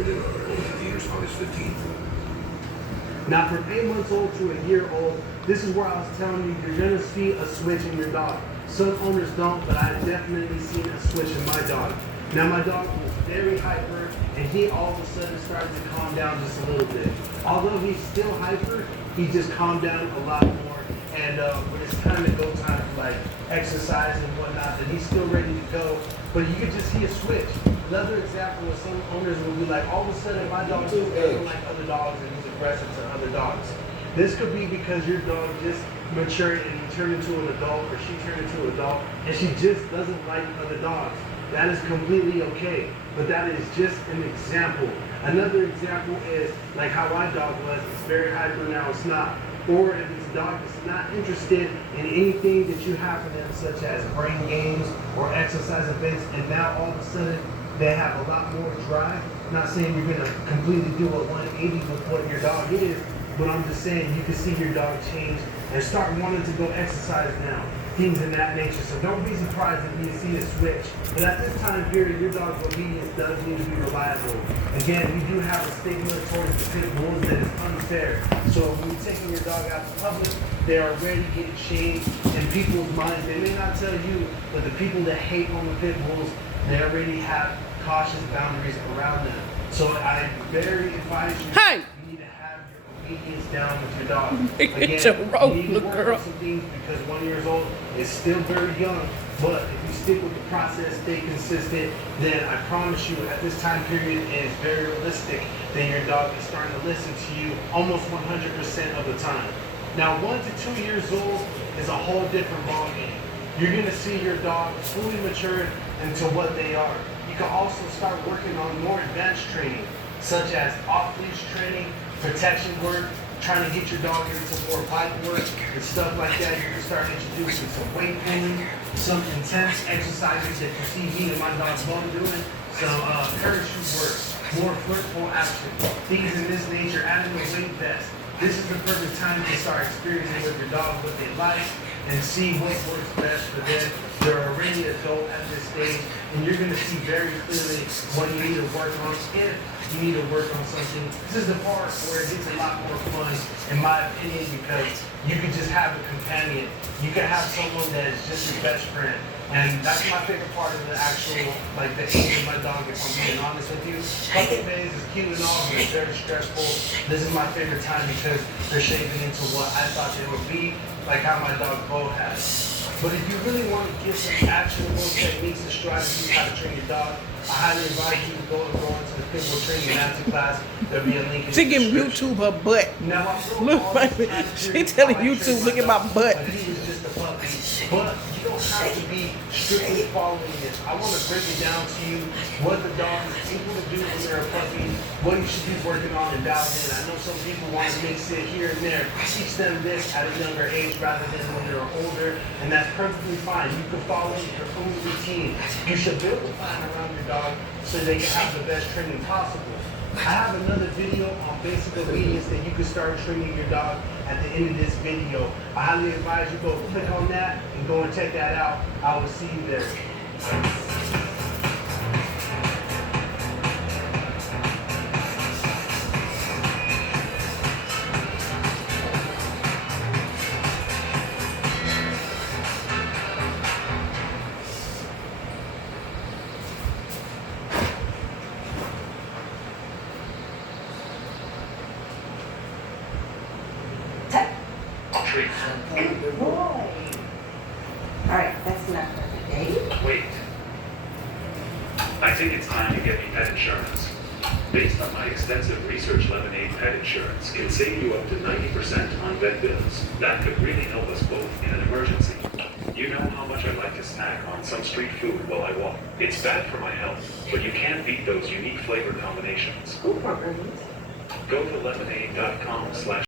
operative only theaters August 15th. Now, from 8 months old to a year old, this is where I was telling you, you're gonna see a switch in your dog. Some owners don't, but I've definitely seen a switch in my dog. Now, my dog was very hyper, and he all of a sudden started to calm down just a little bit. Although he's still hyper, he just calmed down a lot more. And when it's time to go time for like exercise and whatnot, then he's still ready to go. But you could just see a switch. Another example is some owners will be like, all of a sudden my dog just doesn't like other dogs and he's aggressive to other dogs. This could be because your dog just matured and he turned into an adult, or she turned into an adult, and she just doesn't like other dogs. That is completely okay, but that is just an example. Another example is like how my dog was. It's very hyper, now it's not. Or if it's a dog that's not interested in anything that you have for them, such as brain games or exercise events, and now all of a sudden they have a lot more drive. I'm not saying you're gonna completely do a 180 with what your dog is, but I'm just saying you can see your dog change and start wanting to go exercise now. Things in that nature. So don't be surprised if you see a switch. But at this time period, your dog's obedience does need to be reliable. Again, we do have a stigma towards the pit bulls that is unfair. So when you're taking your dog out to public, they are already getting shamed in people's minds. They may not tell you, but the people that hate on the pit bulls, they already have cautious boundaries around them. So I very advise you. Hey! You need to have your obedience down with your dog. It's a road, you need to work girl. on some things because 1 year old is still very young. But if you stick with the process, stay consistent, then I promise you at this time period, it is very realistic that your dog is starting to listen to you almost 100% of the time. Now, 1 to 2 years old is a whole different ballgame. You're gonna see your dog fully mature into what they are. You can also start working on more advanced training, such as off-leash training, protection work, trying to get your dog into more bite work and stuff like that. You can start introducing some weight pulling, some intense exercises that you see me and my dog both doing, some parachute work, more football action, things in this nature, adding a weight vest. This is the perfect time to start experiencing with your dog what they like and see what works best for them. They're already adult at this stage, and you're going to see very clearly what you need to work on if you need to work on something. This is the part where it gets a lot more fun, in my opinion, because you could just have a companion. You can have someone that is just your best friend. And that's my favorite part of the actual, like the age of my dog, if I'm being honest with you. Couple days is cute and all, but it's very stressful. This is my favorite time because they're shaping into what I thought they would be, like how my dog Bo has. But if you really want to get some actionable techniques and strategies how to train your dog, I highly advise you to go into the Pitbull Training Masterclass. There'll be a link in She the giving description. YouTube her butt. Now, Look, baby, she telling YouTube, look at my butt. He was just a puppy. But you don't have to be strictly following this. I want to break it down to you what the dog is able to do when they're a puppy, what you should be working on and dialing in. I know some people want to mix it here and there. Teach them this at a younger age rather than when they're older, and that's perfectly fine. You can follow your own routine. You should build a plan around your dog so they can have the best training possible. I have another video on basic obedience that you can start training your dog at the end of this video. I highly advise you go click on that and go and check that out. I will see you there. Good boy. All right, that's enough for today. Wait. I think it's time to get me pet insurance. Based on my extensive research, Lemonade Pet Insurance can save you up to 90% on vet bills. That could really help us both in an emergency. You know how much I like to snack on some street food while I walk. It's bad for my health, but you can't beat those unique flavor combinations. Ooh, poor Bernice. Go to lemonade.com/